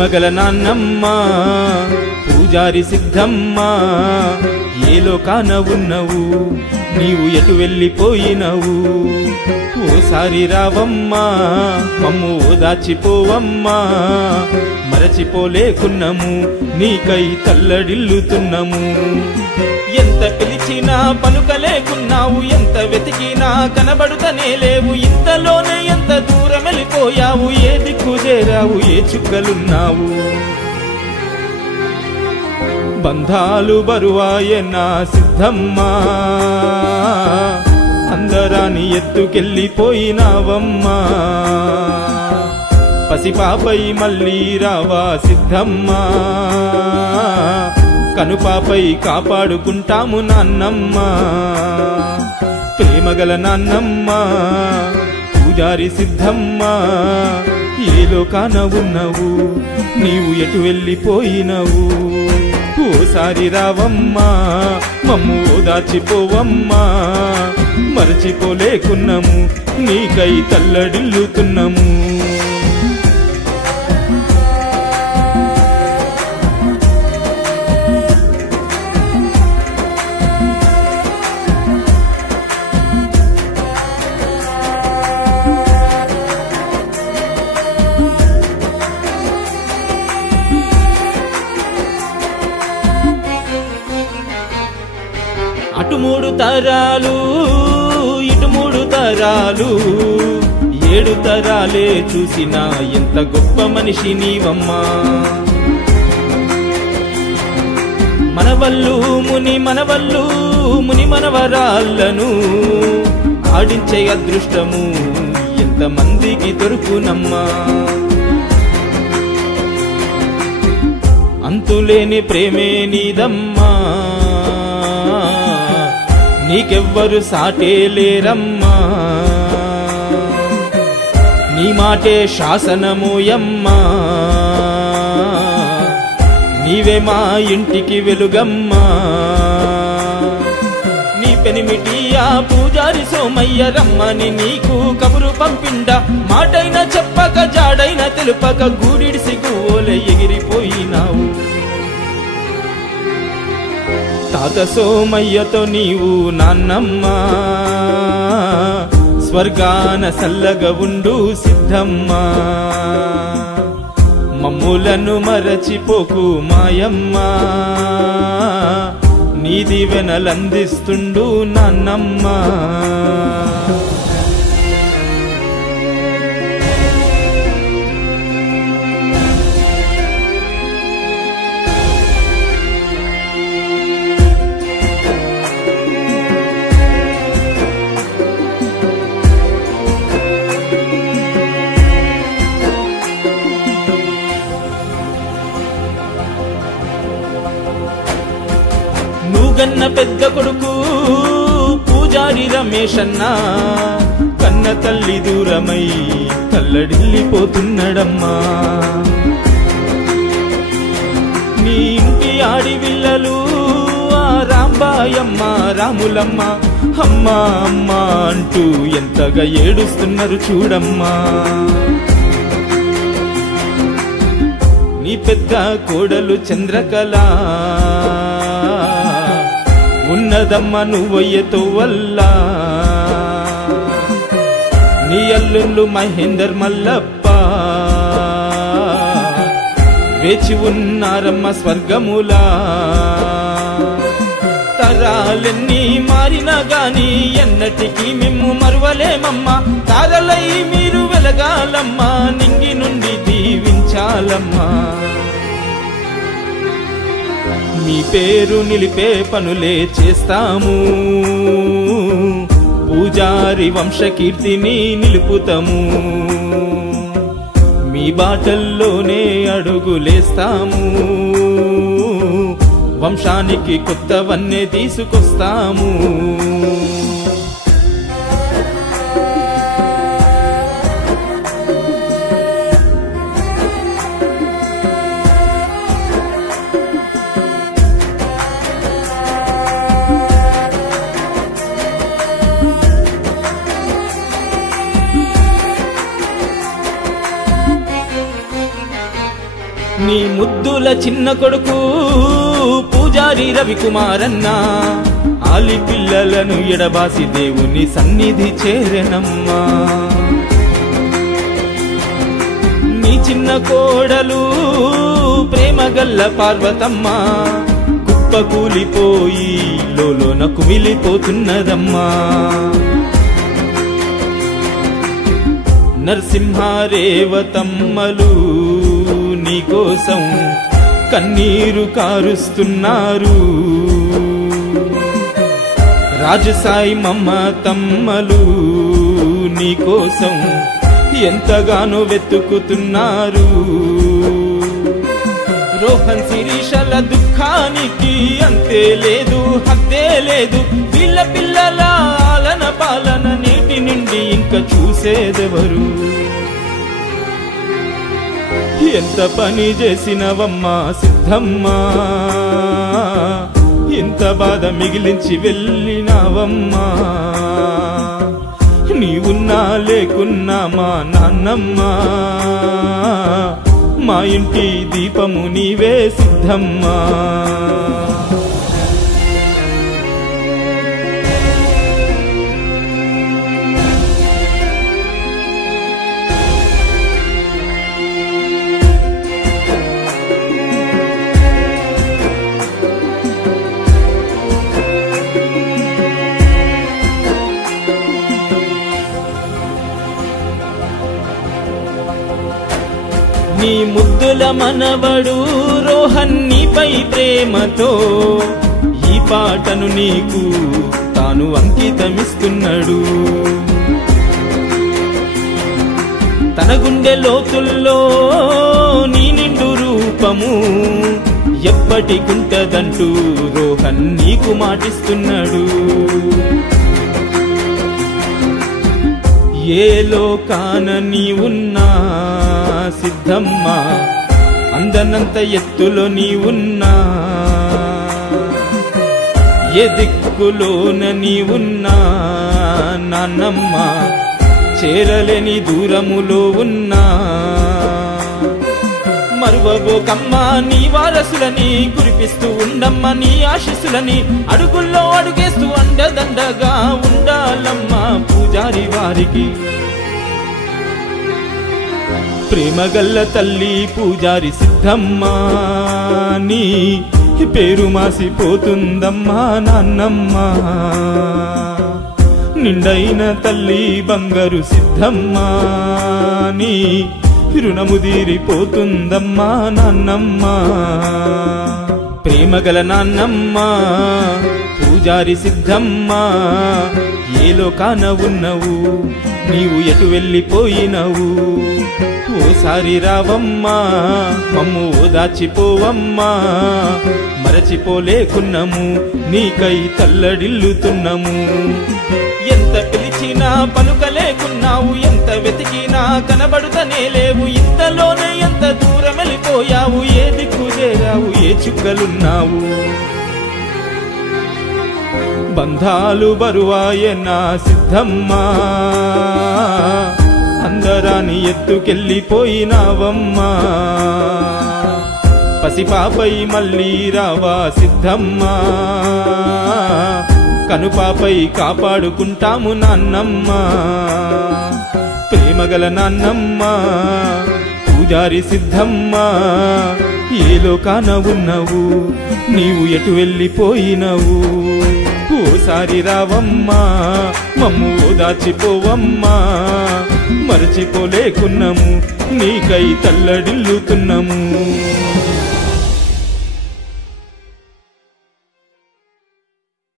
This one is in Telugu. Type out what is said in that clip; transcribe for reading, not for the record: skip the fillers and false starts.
ప్రేమగల నాన్నమ్మ పూజారి సిద్ధమ్మ ఏ లోకాన ఉన్నవు నీవు ఎటు వెళ్ళిపోయినవు ఓసారి రావమ్మా మమ్ము ఓదాచిపోవమ్మా మరచిపోలేకున్నము నీకై తల్లడిల్లుతున్నము ఎంత పిలిచినా పలుకలేకున్నావు ఎంత వెతికినా కనబడుతనే లేవు ఇంతలోనే ఎంత దూరం వెళ్ళిపోయావు ఏ దిక్కు చేరావు ఏ చుక్కలున్నావు బంధాలు బరువాయే నా సిద్ధమ్మా అందరాని ఎత్తుకెళ్ళిపోయినావమ్మా పసిపాపై మళ్ళీ రావా సిద్ధమ్మా కనుపాపై కాపాడుకుంటాము నాన్నమ్మ ప్రేమగల నాన్నమ్మ పూజారి సిద్ధమ్మ ఏ లోకాన ఉన్నవు నీవు ఎటు వెళ్ళిపోయినవు ఓసారి రావమ్మా మమ్ము ఓదాచిపోవమ్మా మరచిపోలేకున్నాము నీకై తల్లడిల్లుతున్నాము అటు 3 తరాలు ఇటు 3 తరాలు 7 తరాలే చూసినా ఎంత గొప్ప మనిషి నీవమ్మా మనవల్లు ముని మనవరాళ్ళను ఆడించే అదృష్టము ఎంత మందికి దొరుకునమ్మా అంతులేని ప్రేమే నీదమ్మా నీకెవ్వరు సాటే లేరమ్మా నీ మాటే శాసనమోయమ్మా నీవే మా ఇంటికి వెలుగమ్మా నీ పెనిమిటి ఆ పూజారి సోమయ్య రమ్మని నీకు కబురు పంపిండా మాటైన చెప్పక జాడైన తెలుపక గూడిడిసి గువ్వోలే ఎగిరిపోయినావు తాత సోమయ్యతో నీవు నాన్నమ్మ స్వర్గాన సల్లగా ఉండు సిద్ధమ్మ మమ్ములను మరచిపోకు మాయమ్మ నీ దీవెనలందిస్తుండు నాన్నమ్మ గన్న పెద్ద కొడుకు పూజారి రమేశన్న కన్న తల్లి దూరమై తల్లడిల్లిపోతున్నడమ్మా నీ ఇంటి ఆడివిల్లలు ఆ రాంబాయమ్మ రాములమ్మ అమ్మా అమ్మా అంటూ ఎంతగా ఏడుస్తున్నారు చూడమ్మా నీ పెద్ద కోడలు చంద్రకళ ఉన్నదమ్మ నువ్వయ్యతో వల్ల నీ అల్లుళ్ళు మహేందర్ మల్లప్ప వేచి ఉన్నారమ్మ స్వర్గములా తరాలెన్ని మారినా గాని ఎన్నటికీ మిమ్ము మరువలేమమ్మా తారలై మీరు వెలగాలమ్మా నింగి నుండి దీవించాలమ్మా మీ పేరు నిలిపే పనులే చేస్తాము పూజారి వంశకీర్తిని నిలుపుతాము మీ బాటల్లోనే అడుగులేస్తాము వంశానికి కొత్తవన్నీ తీసుకొస్తాము నీ ముద్దుల చిన్న కొడుకు పూజారి రవికుమారన్న ఆలి పిల్లలను ఎడబాసి దేవుని సన్నిధి చేరెనమ్మా. నీ చిన్న కోడలు ప్రేమగల్ల పార్వతమ్మ కుప్పకూలిపోయి లోలోన కుమిలిపోతున్నదమ్మా. నరసింహారేవతమ్మలు నీకోసం కన్నీరు కారుస్తున్నారు. రాజసాయి మమ్మతమ్మలు నీకోసం ఎంతగానో వెతుకుతున్నారు. రోహన్ శిరీషల దుఃఖానికి అంతే లేదు, హద్దే లేదు. వీళ్ళ పిల్లల ఆలన పాలన నేటి నుండి ఇంకా చూసేదెవరు? ఎంత పని చేసినవమ్మా సిద్ధమ్మా, ఎంత బాధ మిగిలించి వెళ్ళినావమ్మా. నీవున్నా లేకున్నా మా నాన్నమ్మా, మా ఇంటి దీపము నీవే సిద్ధమ్మా. నీ ముద్దుల మనవడు రోహన్ నీపై ప్రేమతో ఈ పాటను నీకు తాను అంకితమిస్తున్నాడు. తన గుండె లోతుల్లో నీ నిండు రూపము ఎప్పటికుంటదంటూ రోహన్ నీకు మాటిస్తున్నాడు. ఏ లోకాన నీ ఉన్నా సిద్ధమ్మా, అందనంత ఎత్తులో నీ ఉన్నా, ఏ దిక్కులోన నీ ఉన్నా నాన్నమ్మ, చేరలేని దూరములో ఉన్నా. మరువబోకమ్మా నీ వారసులని కురిపిస్తూ ఉండమ్మా నీ ఆశీస్సులని. అడుగుల్లో అడుగేస్తూ అండదండగా ఉండాలమ్మా పూజారి వారికి. ప్రేమగల్ల తల్లి పూజారి సిద్ధమ్మా, నీ పేరు మాసిపోతుందమ్మా నాన్నమ్మా. నిండైన తల్లి బంగారు సిద్ధమ్మా, నీ రుణముదీరిపోతుందమ్మా నాన్నమ్మా. ప్రేమగల నాన్నమ్మా పూజారి సిద్ధమ్మా, ఏ లోకాన ఉన్నవు నీవు ఎటు వెళ్ళిపోయినవు? ఓసారి రావమ్మా మమ్ము ఓదాచిపోవమ్మా. మరచిపోలేకున్నాము నీకై తల్లడిల్లుతున్నాము. ఎంత పిలిచినా పలుకలేకున్నావు, ఎంత వెతికినా కనబడుతనే లేవు. ఇంతలోనే ఎంత దూరం వెళ్ళిపోయావు, ఏ దిక్కు చేరావు, ఏ చుక్కలున్నావు? బంధాలు బరువాయనా సిద్ధమ్మా, అందరాని ఎత్తుకెళ్ళిపోయినావమ్మా. పసిపాపై మళ్ళీ రావా సిద్ధమ్మా, కనుపాపై కాపాడుకుంటాము నాన్నమ్మా. ప్రేమగల నాన్నమ్మా పూజారి సిద్ధమ్మా, ఏ లోకాన ఉన్నవు నీవు ఎటు వెళ్ళిపోయినవు? ఓసారి రావమ్మా మమ్ము ఓదాచిపోవమ్మా. మరచిపోలేకున్నాము నీకై తల్లడిల్లుతున్నాము.